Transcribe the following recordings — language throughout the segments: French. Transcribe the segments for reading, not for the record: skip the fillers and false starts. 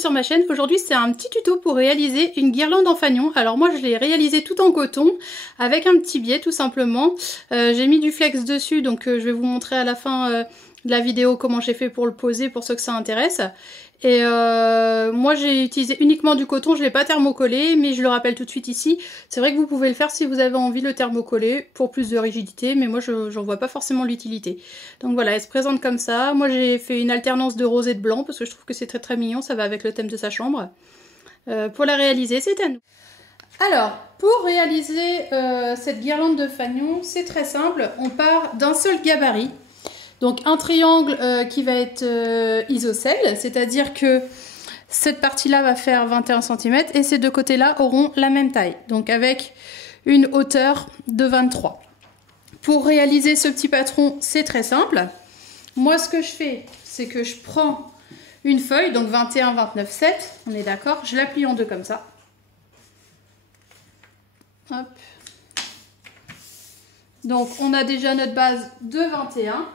sur ma chaîne. Aujourd'hui c'est un petit tuto pour réaliser une guirlande en fanion. Alors moi je l'ai réalisé tout en coton avec un petit biais tout simplement. J'ai mis du flex dessus donc je vais vous montrer à la fin de la vidéo comment j'ai fait pour le poser pour ceux que ça intéresse. Et moi j'ai utilisé uniquement du coton, je ne l'ai pas thermocollé, mais je le rappelle tout de suite ici. C'est vrai que vous pouvez le faire si vous avez envie de le thermocoller pour plus de rigidité, mais moi j'en vois pas forcément l'utilité. Donc voilà, elle se présente comme ça. Moi j'ai fait une alternance de rose et de blanc parce que je trouve que c'est très mignon, ça va avec le thème de sa chambre. Pour la réaliser, c'est à nous. Alors, pour réaliser cette guirlande de fanion, c'est très simple. On part d'un seul gabarit. Donc un triangle qui va être isocèle, c'est-à-dire que cette partie-là va faire 21 cm et ces deux côtés-là auront la même taille, donc avec une hauteur de 23. Pour réaliser ce petit patron, c'est très simple. Moi, ce que je fais, c'est que je prends une feuille, donc 21, 29, 7, on est d'accord, je la plie en deux comme ça. Hop. Donc on a déjà notre base de 21.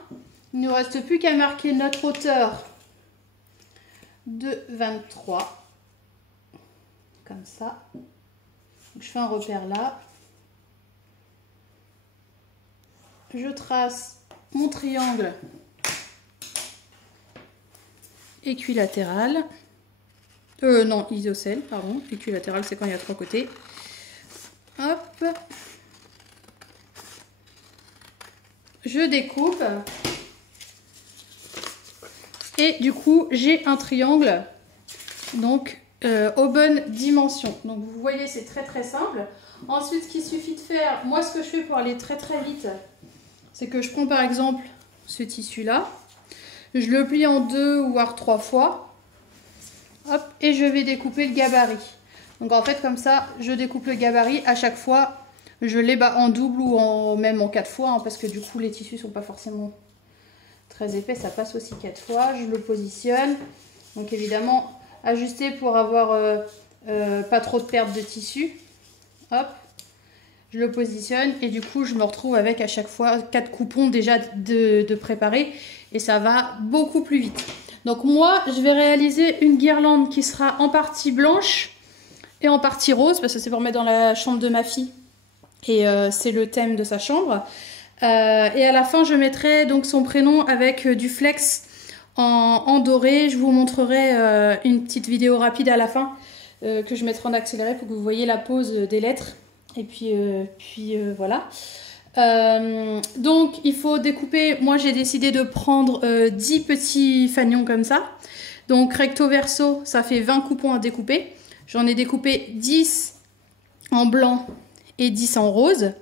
Il ne nous reste plus qu'à marquer notre hauteur de 23. Comme ça. Donc, je fais un repère là. Je trace mon triangle équilatéral. Non, isocèle, pardon. Équilatéral, c'est quand il y a trois côtés. Hop. Je découpe. Et du coup, j'ai un triangle donc aux bonnes dimensions. Donc vous voyez, c'est très simple. Ensuite, ce qu'il suffit de faire, moi ce que je fais pour aller très vite, c'est que je prends par exemple ce tissu-là, je le plie en deux ou voire trois fois, hop, et je vais découper le gabarit. Donc en fait, comme ça, je découpe le gabarit à chaque fois. Je les bats en double ou même en 4 fois, hein, parce que du coup, les tissus sont pas forcément très épais, ça passe aussi 4 fois. Je le positionne, donc évidemment ajuster pour avoir pas trop de perte de tissu. Hop, je le positionne et du coup je me retrouve avec à chaque fois 4 coupons déjà de préparer et ça va beaucoup plus vite. Donc moi je vais réaliser une guirlande qui sera en partie blanche et en partie rose parce que c'est pour mettre dans la chambre de ma fille et c'est le thème de sa chambre. Et à la fin je mettrai donc son prénom avec du flex en doré. Je vous montrerai une petite vidéo rapide à la fin que je mettrai en accéléré pour que vous voyez la pose des lettres. Et puis voilà. Donc il faut découper. Moi j'ai décidé de prendre 10 petits fanions comme ça. Donc recto verso ça fait 20 coupons à découper. J'en ai découpé 10 en blanc et 10 en rose.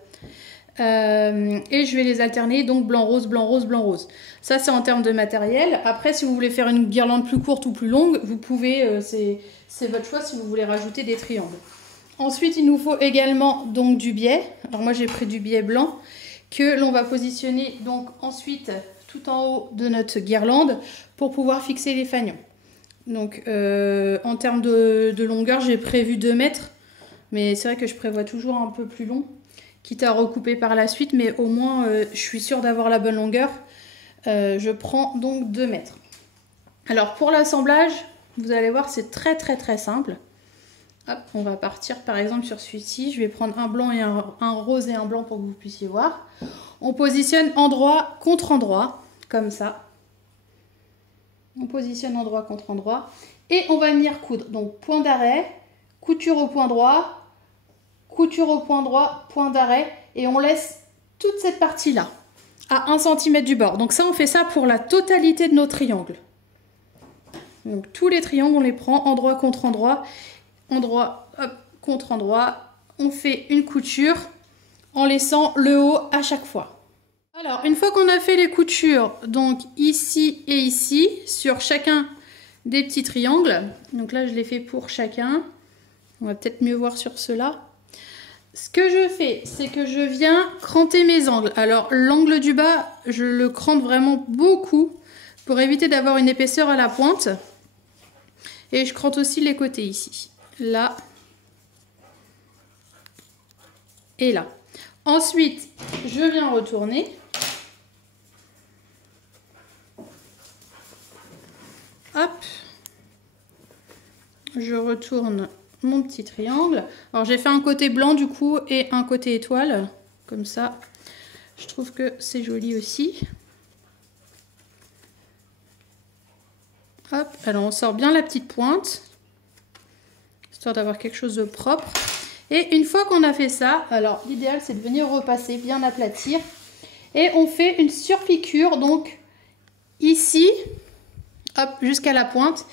Et je vais les alterner, donc blanc rose, blanc rose, blanc rose. Ça c'est en termes de matériel. Après si vous voulez faire une guirlande plus courte ou plus longue, vous pouvez, c'est votre choix si vous voulez rajouter des triangles. Ensuite il nous faut également donc du biais. Alors moi j'ai pris du biais blanc que l'on va positionner donc ensuite tout en haut de notre guirlande pour pouvoir fixer les fanions. Donc en termes de longueur j'ai prévu 2 mètres, mais c'est vrai que je prévois toujours un peu plus long, quitte à recouper par la suite, mais au moins je suis sûre d'avoir la bonne longueur. Je prends donc 2 mètres. Alors pour l'assemblage, vous allez voir, c'est très simple. Hop, on va partir par exemple sur celui-ci. Je vais prendre un blanc et un rose et un blanc pour que vous puissiez voir. On positionne endroit contre endroit, comme ça. On positionne endroit contre endroit. Et on va venir coudre. Donc point d'arrêt, couture au point droit, couture au point droit, point d'arrêt, et on laisse toute cette partie-là à 1 cm du bord. Donc ça, on fait ça pour la totalité de nos triangles. Donc tous les triangles, on les prend endroit contre endroit, endroit hop, contre endroit. On fait une couture en laissant le haut à chaque fois. Alors, une fois qu'on a fait les coutures, donc ici et ici, sur chacun des petits triangles, donc là, je l'ai fait pour chacun. On va peut-être mieux voir sur ceux-là. Ce que je fais, c'est que je viens cranter mes angles. Alors l'angle du bas, je le crante vraiment beaucoup pour éviter d'avoir une épaisseur à la pointe. Et je crante aussi les côtés ici. Là. Et là. Ensuite, je viens retourner. Hop. je retourne mon petit triangle. Alors j'ai fait un côté blanc du coup et un côté étoile, comme ça. Je trouve que c'est joli aussi. Hop, alors on sort bien la petite pointe, histoire d'avoir quelque chose de propre. Et une fois qu'on a fait ça, alors l'idéal c'est de venir repasser, bien aplatir. Et on fait une surpiqûre, donc ici, hop, jusqu'à la pointe.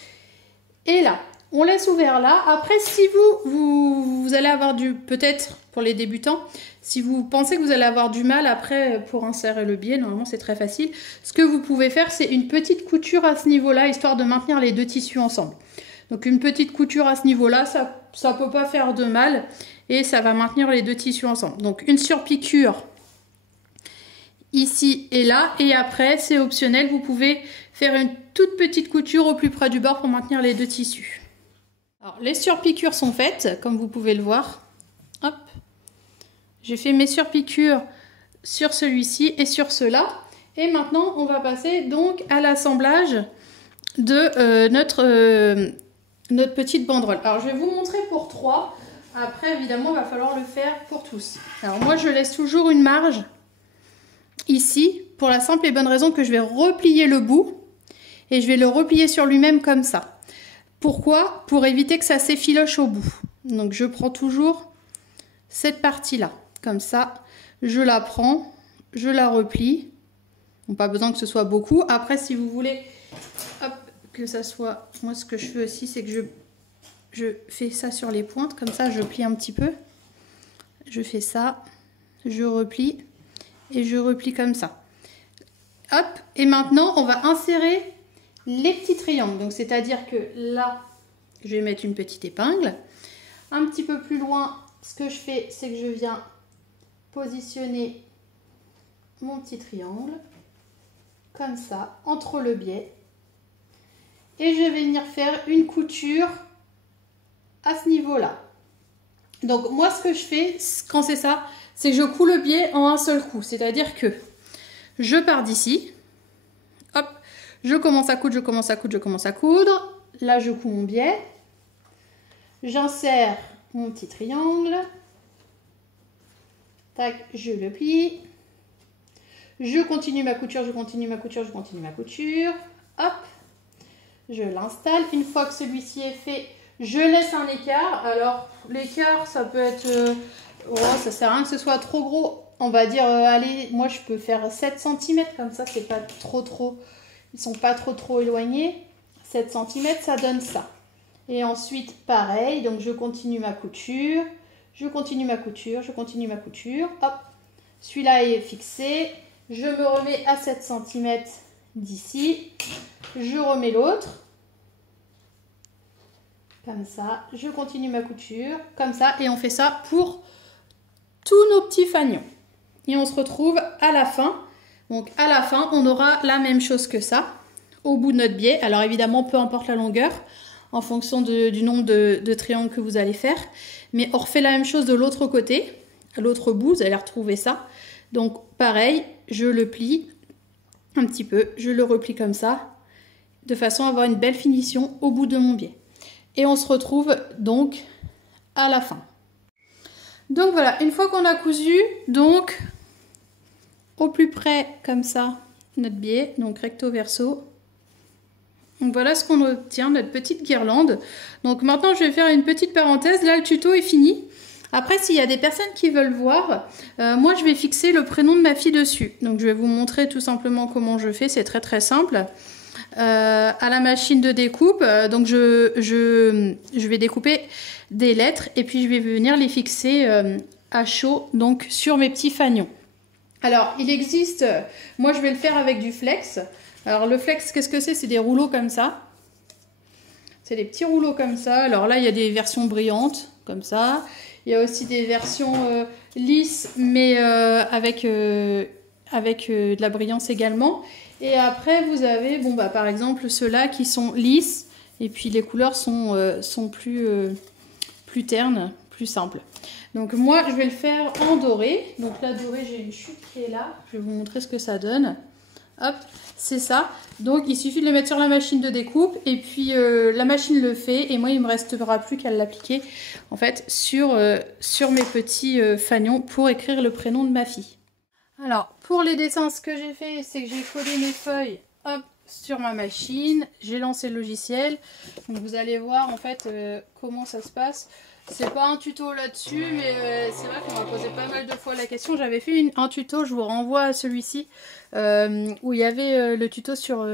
Et là, on laisse ouvert là. Après, si vous allez avoir peut-être pour les débutants, si vous pensez que vous allez avoir du mal après pour insérer le biais, normalement c'est très facile. Ce que vous pouvez faire, c'est une petite couture à ce niveau-là, histoire de maintenir les deux tissus ensemble. Donc une petite couture à ce niveau-là, ça peut pas faire de mal et ça va maintenir les deux tissus ensemble. Donc une surpiqûre ici et là, et après c'est optionnel, vous pouvez faire une toute petite couture au plus près du bord pour maintenir les deux tissus. Alors les surpiqûres sont faites, comme vous pouvez le voir. Hop, j'ai fait mes surpiqûres sur celui-ci et sur ceux-là. Et maintenant on va passer donc à l'assemblage de notre petite banderole. Alors je vais vous montrer pour 3. Après évidemment il va falloir le faire pour tous. Alors moi je laisse toujours une marge ici, pour la simple et bonne raison que je vais replier le bout et je vais le replier sur lui-même comme ça. Pourquoi? Pour éviter que ça s'effiloche au bout. Donc je prends toujours cette partie-là, comme ça, je la prends, je la replie. Bon, pas besoin que ce soit beaucoup. Après, si vous voulez, hop, que ça soit... Moi, ce que je fais aussi, c'est que je fais ça sur les pointes, comme ça, je plie un petit peu. Je fais ça, je replie. Et je replie comme ça. Hop, et maintenant on va insérer les petits triangles. Donc c'est-à-dire que là, je vais mettre une petite épingle. Un petit peu plus loin, ce que je fais, c'est que je viens positionner mon petit triangle, comme ça, entre le biais. Et je vais venir faire une couture à ce niveau-là. Donc moi, ce que je fais, quand c'est ça, c'est que je couds le biais en un seul coup. C'est-à-dire que je pars d'ici. Hop, je commence à coudre, je commence à coudre, je commence à coudre. Là, je couds mon biais. J'insère mon petit triangle. Tac, je le plie. Je continue ma couture, je continue ma couture, je continue ma couture. Hop, je l'installe. Une fois que celui-ci est fait, je laisse un écart. Alors, l'écart, ça peut être... oh, ça sert à rien que ce soit trop gros. On va dire, allez, moi je peux faire 7 cm, comme ça, c'est pas trop... Ils sont pas trop éloignés. 7 cm, ça donne ça. Et ensuite, pareil, donc je continue ma couture. Je continue ma couture, je continue ma couture. Hop, celui-là est fixé. Je me remets à 7 cm d'ici. Je remets l'autre. Comme ça, je continue ma couture, comme ça, et on fait ça pour tous nos petits fanions. Et on se retrouve à la fin. Donc à la fin, on aura la même chose que ça, au bout de notre biais. Alors évidemment, peu importe la longueur, en fonction du nombre de triangles que vous allez faire. Mais on refait la même chose de l'autre côté, à l'autre bout, vous allez retrouver ça. Donc pareil, je le plie un petit peu, je le replie comme ça, de façon à avoir une belle finition au bout de mon biais. Et on se retrouve donc à la fin. Donc voilà, une fois qu'on a cousu, donc au plus près comme ça, notre biais, donc recto verso. Donc voilà ce qu'on obtient, notre petite guirlande. Donc maintenant je vais faire une petite parenthèse, là le tuto est fini. Après s'il y a des personnes qui veulent voir, moi je vais fixer le prénom de ma fille dessus. Donc je vais vous montrer tout simplement comment je fais, c'est très simple. À la machine de découpe, donc je vais découper des lettres et puis je vais venir les fixer à chaud donc sur mes petits fanions. Alors il existe, moi je vais le faire avec du flex. Alors le flex, qu'est-ce que c'est? C'est des rouleaux comme ça. C'est des petits rouleaux comme ça. Alors là il y a des versions brillantes comme ça. Il y a aussi des versions lisses mais avec de la brillance également. Et après, vous avez, bon, bah, par exemple, ceux-là qui sont lisses. Et puis, les couleurs sont plus ternes, plus simples. Donc, moi, je vais le faire en doré. Donc, la dorée, j'ai une chute qui est là. Je vais vous montrer ce que ça donne. Hop, c'est ça. Donc il suffit de le mettre sur la machine de découpe et puis la machine le fait et moi il ne me restera plus qu'à l'appliquer en fait sur mes petits fanions pour écrire le prénom de ma fille. Alors pour les dessins, ce que j'ai fait, c'est que j'ai collé mes feuilles, hop, sur ma machine, j'ai lancé le logiciel. Donc vous allez voir en fait comment ça se passe. C'est pas un tuto là-dessus, mais c'est vrai qu'on m'a posé pas mal de fois la question. J'avais fait un tuto, je vous renvoie à celui-ci, où il y avait le tuto sur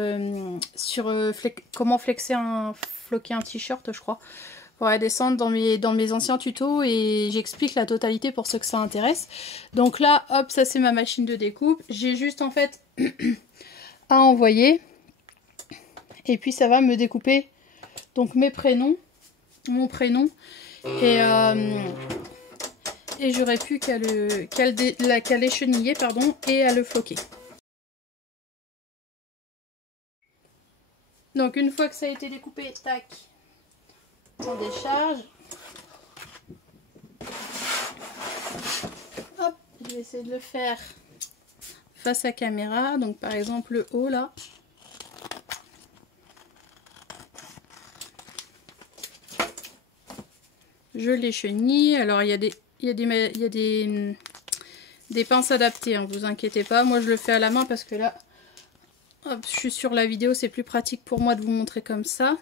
comment floquer un t-shirt, je crois. Pour descendre dans mes anciens tutos et j'explique la totalité pour ceux que ça intéresse. Donc là, hop, ça c'est ma machine de découpe. J'ai juste en fait à envoyer. Et puis ça va me découper donc mes prénoms, mon prénom. Et j'aurais plus qu'à l'écheniller pardon, et à le floquer. Donc une fois que ça a été découpé, tac, on décharge. Hop, je vais essayer de le faire face à caméra. Donc par exemple le haut là. Je l'échenille. Alors il y a des pinces adaptées, hein, vous inquiétez pas. Moi je le fais à la main parce que là, hop, je suis sur la vidéo, c'est plus pratique pour moi de vous montrer comme ça.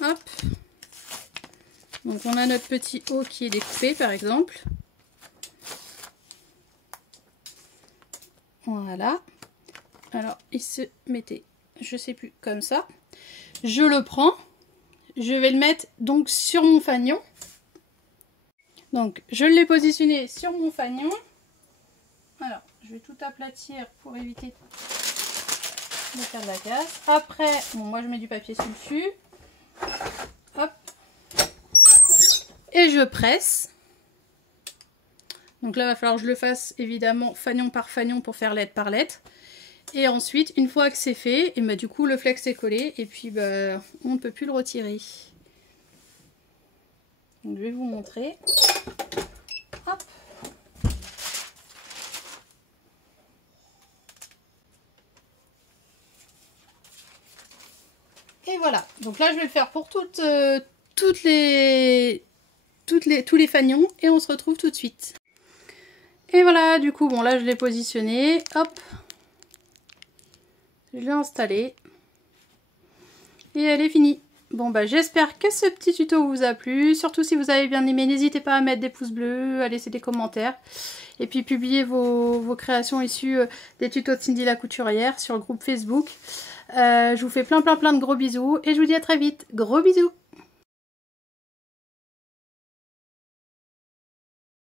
Hop. Donc on a notre petit haut qui est découpé par exemple. Voilà. Alors il se mettait, je sais plus, comme ça. Je le prends, je vais le mettre donc sur mon fanion. Donc je l'ai positionné sur mon fanion. Alors je vais tout aplatir pour éviter de faire de la casse. Après, bon, moi je mets du papier sur dessus. Hop. Et je presse. Donc là il va falloir que je le fasse évidemment fanion par fanion pour faire lettre par lettre. Et ensuite, une fois que c'est fait, et bah, du coup le flex est collé et puis bah, on ne peut plus le retirer. Donc, je vais vous montrer. Hop. Et voilà. Donc là je vais le faire pour tous les fanions et on se retrouve tout de suite. Et voilà, du coup, bon là je l'ai positionné. Hop. Je l'ai installée et elle est finie. Bon bah j'espère que ce petit tuto vous a plu. Surtout si vous avez bien aimé, n'hésitez pas à mettre des pouces bleus, à laisser des commentaires. Et puis publier vos créations issues des tutos de Cindy la couturière sur le groupe Facebook. Je vous fais plein de gros bisous et je vous dis à très vite. Gros bisous!